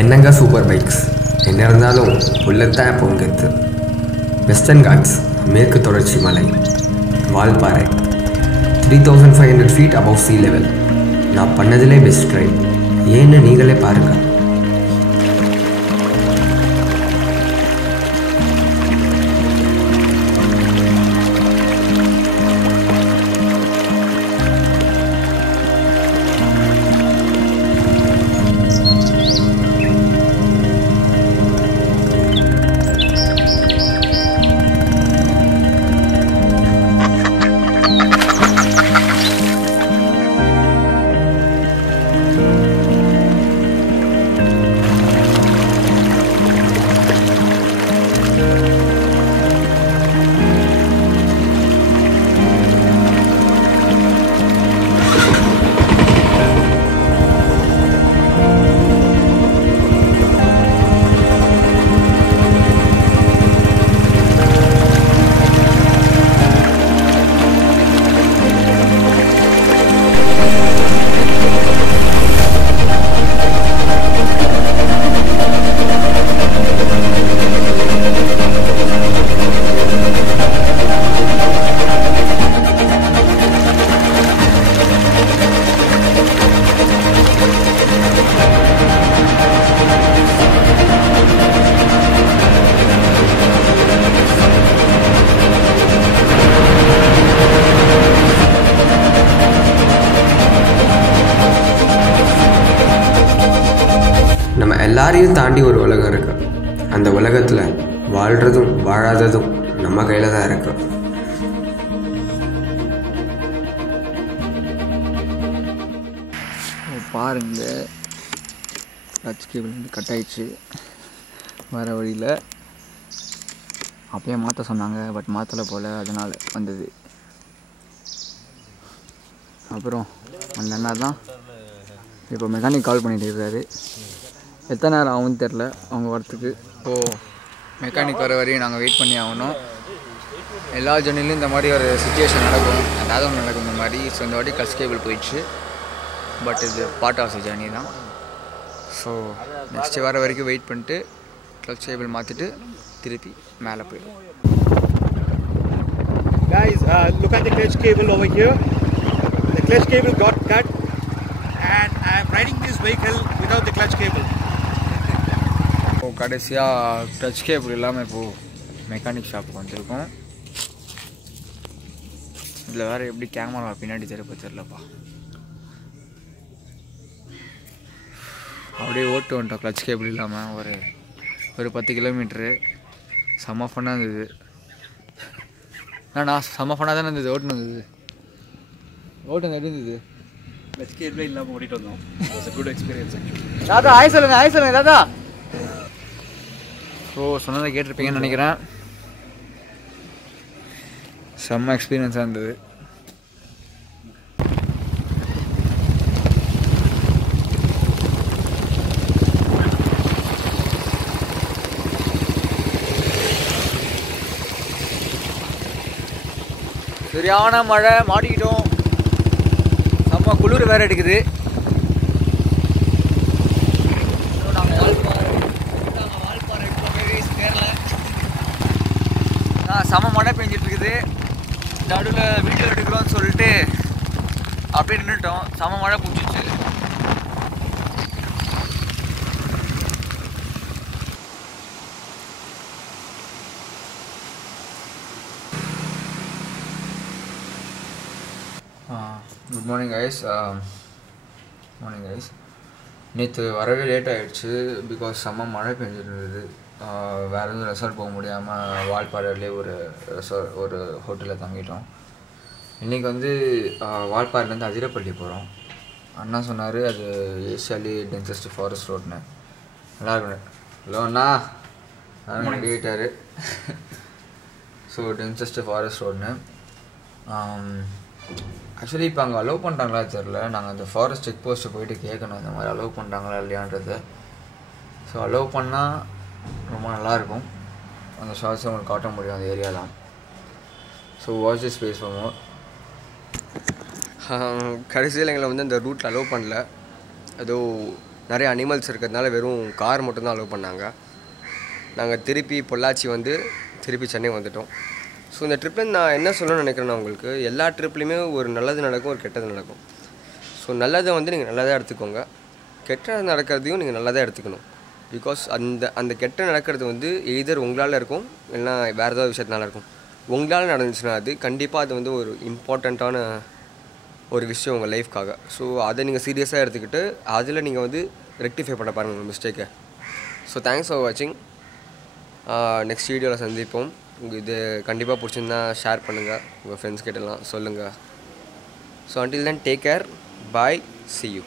என்னங்க super bikes, என்ன இருந்தாலும் புல்லட் தான் எப்பவும் கெத்து. வெஸ்டர்ன் காட்ஸ், மேற்கு தொடர்ச்சி மலை, Valparai, 3500 feet above sea level. நான் பண்ணதிலே பெஸ்ட் ட்ரைவ். ஏன்னு நீங்களே பாருங்கள். நம்ம எல்லாரையும் தாண்டி ஒரு உலகம் இருக்கு. அந்த உலகத்தில் வாழ்கிறதும் வாழாததும் நம்ம கையில் தான் இருக்கு. பாருங்க, டச் கேபிள் வந்து கட் ஆயிடுச்சு. வேறு வழியில் அப்பயே மாற்ற சொன்னாங்க, பட் மாற்றலை போல், அதனால் வந்தது. அப்புறம் அந்த அண்ணா தான் இப்போ மெக்கானிக் கால் பண்ணிகிட்டு இருக்காரு. எத்தனை நேரம் ஆகும்னு தெரில அவங்க வரத்துக்கு. இப்போது மெக்கானிக் வர வரையும் நாங்கள் வெயிட் பண்ணி ஆகணும். எல்லா ஜர்னிலையும் இந்த மாதிரி ஒரு சுச்சுவேஷன் நடக்கும், ஏதாவது ஒன்று நடக்கும் இந்த மாதிரி. ஸோ இந்த வாட்டி கிளச் கேபிள் போயிடுச்சு, பட் இது பார்ட் ஆஃப் த ஜர்னி தான். ஸோ நெக்ஸ்ட்டு வர வரைக்கும் வெயிட் பண்ணிட்டு கிளச் கேபிள் மாற்றிட்டு திருப்பி மேலே போயிடும். Guys, look at the clutch cable over here. The clutch cable got cut and I am riding this vehicle without the clutch cable. கடைசியாக touch cable இல்லாமல் இப்போது மெக்கானிக் ஷாப்புக்கு வந்திருக்கோம். இதில் வேறு எப்படி கேமரா பின்னாடி தெரியலப்பா. அப்படியே ஓட்டு வந்துட்டோம் கிளச் கேபிள் இல்லாமல். ஒரு 10 கிலோமீட்ரு. செம்ம ஃபன்னாக இருந்தது. நான் செம்ம ஃபன்னாக தானே இருந்தது. ஓட்டுனது இருந்தது. Clutch cable இல்லாமல் ஓட்டிட்டு வந்தோம். It was a good experience actually. தாத்தா ஆய் சொல்லுங்க தாத்தா. ஸோ சொன்னதை கேட்டிருப்பீங்கன்னு நினைக்கிறேன். செம்ம எக்ஸ்பீரியன்ஸாக இருந்தது. சரியான மழை, மாட்டிக்கிட்டோம். செம்ம குளிர் வேறு எடுக்குது. செம மழை பெஞ்சிட்டு இருக்குது. நடுவில் வீடியோ எடுக்கிறோன்னு சொல்லிட்டு அப்படியே நின்றுட்டோம். செம மழை பிடிச்சிச்சு. Good morning guys. நேற்று வரவே லேட் ஆகிடுச்சு. பிகாஸ் செம்ம மழை பெஞ்சிட்டு இருந்தது. வேறு எதுவும் ரெசார்ட் போக முடியாமல் வால்பாறையிலே ஒரு ஹோட்டலில் தங்கிட்டோம். இன்றைக்கி வந்து வால்பாறையிலேருந்து அதிரப்பள்ளி போகிறோம். அண்ணா சொன்னார் அது ஏஷியாலே டென்சஸ்ட் ஃபாரஸ்ட் ரோட்னு. நல்லா இருக்கும். ஹலோ அண்ணா, கேட்டார். ஸோ டென்சஸ்ட் ஃபாரஸ்ட் ரோட்னு. ஆக்சுவலி இப்போ அங்கே அலோவ் பண்ணுறாங்களா தெரில. நாங்கள் அந்த ஃபாரஸ்ட் செக் போஸ்ட்டை போயிட்டு கேட்கணும் இந்த மாதிரி அலோவ் பண்ணுறாங்களா இல்லையான்றது. ஸோ அலோவ் பண்ணால் ரொம்ப நல்லாயிருக்கும். அந்த ஷார்ட்ஸை உங்களுக்கு காட்ட முடியும் அந்த ஏரியாலாம். So watch this space for more. கடைசியில் எங்களை வந்து அந்த ரூட்டில் அலோவ் பண்ணல. ஏதோ நிறைய அனிமல்ஸ் இருக்கிறதுனால வெறும் கார் மட்டும்தான் அலோவ் பண்ணாங்க. நாங்கள் திருப்பி பொள்ளாச்சி வந்து திருப்பி சென்னை வந்துட்டோம். ஸோ இந்த ட்ரிப்பில் நான் என்ன சொல்லணும்னு நினைக்கிறேன்னா, உங்களுக்கு எல்லா ட்ரிப்லேயுமே ஒரு நல்லது நடக்கும், ஒரு கெட்டது நடக்கும். ஸோ நல்லதை வந்து நீங்கள் நல்லதாக எடுத்துக்கோங்க, கெட்டது நடக்கிறதையும் நீங்கள் நல்லதாக எடுத்துக்கணும். பிகாஸ் அந்த கெட்ட நடக்கிறது வந்து எய்தர் உங்களால் இருக்கும், இல்லைனா வேறு ஏதாவது விஷயத்தினால இருக்கும். உங்களால் நடந்துச்சுன்னா அது கண்டிப்பாக அது வந்து ஒரு இம்பார்ட்டண்ட்டான ஒரு விஷயம் உங்கள் லைஃப்காக. ஸோ அதை நீங்கள் சீரியஸாக எடுத்துக்கிட்டு அதில் நீங்கள் வந்து ரெக்டிஃபை பண்ண பாருங்கள் உங்கள் மிஸ்டேக்கை. ஸோ தேங்க்ஸ் ஃபார் வாட்சிங். நெக்ஸ்ட் வீடியோவில் சந்திப்போம். உங்களுக்கு இது கண்டிப்பாக பிடிச்சிருந்தா ஷேர் பண்ணுங்கள், உங்கள் ஃப்ரெண்ட்ஸ் கிட்டலாம் சொல்லுங்கள். So until then, take care, bye, see you.